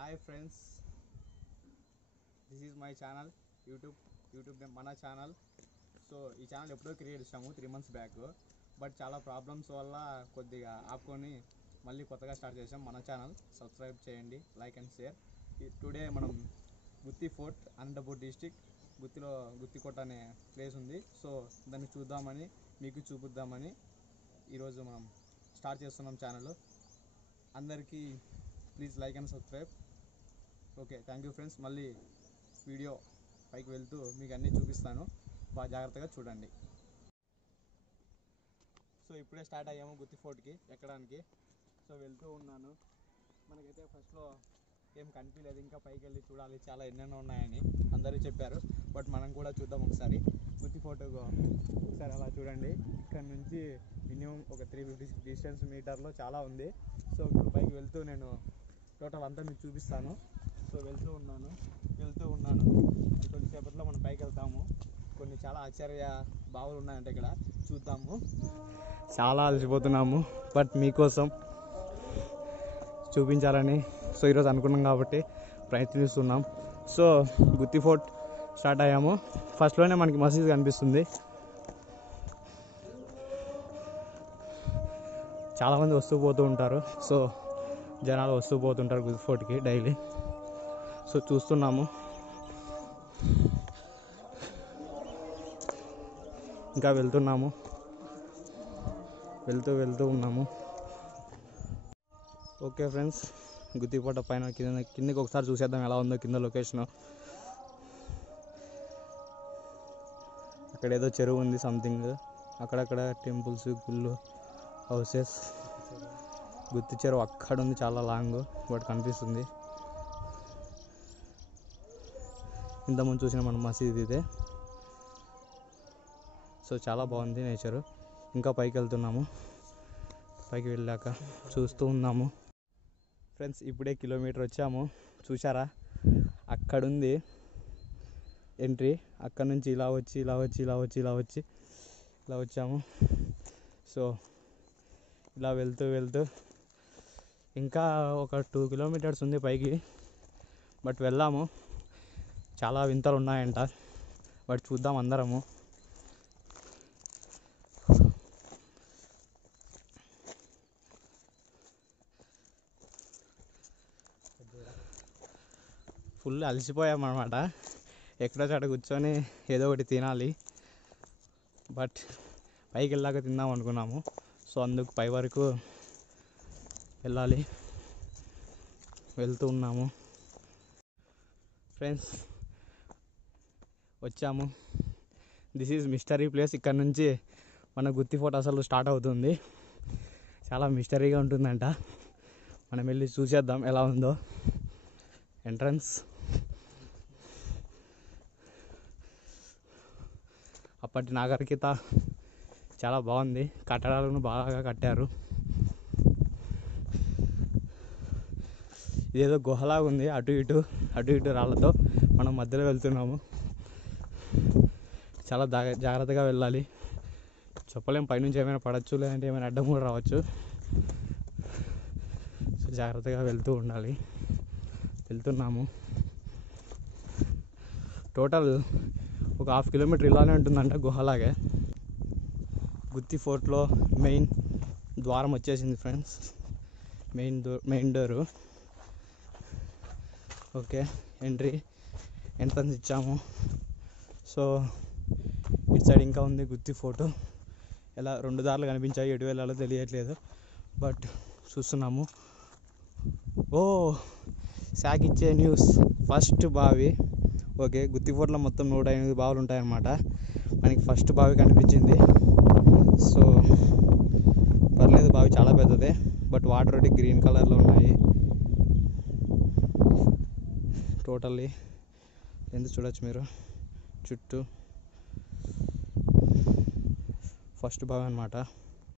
Hi friends, this is my channel YouTube మన channel. So ఈ channel ఎప్పుడో create చేసాము 3 months బ్యాక్. బట్ చాలా ప్రాబ్లమ్స్ వల్ల కొద్దిగా ఆపుకొని మళ్ళీ కొత్తగా స్టార్ట్ చేసాం మన ఛానల్. సబ్స్క్రైబ్ చేయండి, లైక్ అండ్ షేర్. టుడే మనం గుత్తి ఫోర్ట్, అనంతపూర్ డిస్టిక్, గుత్తిలో గుత్తికోట అనే ప్లేస్ ఉంది. సో దాన్ని చూద్దామని, మీకు చూపిద్దామని ఈరోజు మనం స్టార్ట్ చేస్తున్నాం ఛానల్. అందరికీ please like and subscribe. Okay, thank you friends. మళ్ళీ వీడియో పైకి వెళ్తూ మీకు అన్నీ చూపిస్తాను, బాగా జాగ్రత్తగా చూడండి. సో ఇప్పుడే స్టార్ట్ అయ్యాము గుత్తి ఫోర్ట్కి ఎక్కడానికి. సో వెళ్తూ ఉన్నాను. మనకైతే ఫస్ట్లో ఏం కనిపించలేదు, ఇంకా పైకి వెళ్ళి చూడాలి, చాలా ఎన్నెన్నో ఉన్నాయని అందరూ చెప్పారు. బట్ మనం కూడా చూద్దాం ఒకసారి. గుత్తి ఫోర్ట్ ఒకసారి అలా చూడండి. ఇక్కడ నుంచి మినిమం ఒక 350 డిస్టెన్స్ మీటర్లో చాలా ఉంది. సో ఇప్పుడు పైకి వెళ్తూ నేను టోటల్ అంతా మీకు చూపిస్తాను. సో వెళ్తూ ఉన్నాను. కొద్దిసేపట్లో మనం పైకి వెళ్తాము. కొన్ని చాలా ఆశ్చర్య బావులు ఉన్నాయంటే ఇక్కడ చూద్దాము. చాలా అలసిపోతున్నాము, బట్ మీకోసం చూపించాలని సో ఈరోజు అనుకున్నాం కాబట్టి ప్రయత్నిస్తున్నాం. సో గుత్తి ఫోర్ట్ స్టార్ట్ అయ్యాము. ఫస్ట్లోనే మనకి మసీద్ కనిపిస్తుంది. చాలామంది వస్తూ పోతూ ఉంటారు. సో జనాలు వస్తూ పోతుంటారు గుత్తి ఫోర్ట్కి డైలీ. సో చూస్తున్నాము. ఇంకా వెళ్తున్నాము, వెళ్తూ ఉన్నాము. ఓకే ఫ్రెండ్స్, గుత్తికోట పైన కిందకి ఒకసారి చూసేద్దాం ఎలా ఉందో కింద లొకేషను. అక్కడ ఏదో చెరువు ఉంది సంథింగ్. అక్కడక్కడ టెంపుల్స్, గుళ్ళు, హౌసెస్. గుత్తి చెరువు అక్కడ ఉంది, చాలా లాంగ్ బట్ కనిపిస్తుంది. ఇంతకుముందు చూసిన మన మసీద్ ఇదే. సో చాలా బాగుంది నేచరు. ఇంకా పైకి వెళ్తున్నాము. పైకి వెళ్ళాక చూస్తూ ఉన్నాము. ఫ్రెండ్స్ ఇప్పుడే కిలోమీటర్ వచ్చాము. చూసారా, అక్కడుంది ఎంట్రీ. అక్కడ నుంచి ఇలా వచ్చాము. సో ఇలా వెళ్తూ ఇంకా ఒక 2 kilometers ఉంది పైకి. బట్ వెళ్ళాము. చాలా వింతలు ఉన్నాయంట, బట్ చూద్దాం అందరము. ఫుల్ అలసిపోయామన్నమాట. ఎక్కడో చోట కూర్చొని ఏదో ఒకటి తినాలి, బట్ పైకి వెళ్ళాక తిందాం అనుకున్నాము. సో అందుకు పై వరకు వెళ్ళాలి. వెళ్తూ ఉన్నాము. ఫ్రెండ్స్ వచ్చాము. This is mystery place. ఇక్కడ నుంచి మన గుత్తి ఫోర్ట్ అసలు స్టార్ట్ అవుతుంది. చాలా మిస్టరీగా ఉంటుందంట. మనం వెళ్ళి చూసేద్దాం ఎలా ఉందో. ఎంట్రన్స్ అప్పటి నాగరికత చాలా బాగుంది. కట్టడాలను బాగా కట్టారు. ఇదేదో గుహలాగా ఉంది. అటు ఇటు రాళ్ళతో మనం మధ్యలో వెళ్తున్నాము. చాలా జాగ్రత్తగా వెళ్ళాలి. చెప్పలేం, పైనుంచి ఏమైనా పడవచ్చు, లేదంటే ఏమైనా అడ్డం కూడా రావచ్చు. సో జాగ్రత్తగా వెళ్తున్నాము. టోటల్ ఒక 1/2 kilometer ఇలానే ఉంటుందంట గుహలాగే. గుత్తి ఫోర్ట్లో మెయిన్ ద్వారం వచ్చేసింది friends. Main door. Okay, entrance ఇచ్చాము. సో ఇటు సైడ్ ఇంకా ఉంది గుత్తి ఫోర్టు. ఎలా 2 దారులు కనిపించాయి, ఎటు వెళ్ళాలో తెలియట్లేదు, బట్ చూస్తున్నాము. ఓ సాకిచ్చే న్యూస్, ఫస్ట్ బావి. ఓకే, గుత్తి ఫోర్ట్లో మొత్తం 108 బావులు ఉంటాయన్నమాట. మనకి ఫస్ట్ బావి కనిపించింది. సో పర్లేదు, బావి చాలా పెద్దదే, బట్ వాటర్ ఒకటి గ్రీన్ కలర్లో ఉన్నాయి. టోటల్లీ ఎందుకు చూడొచ్చు మీరు చుట్టూ. ఫస్ట్ బావి అన్నమాట.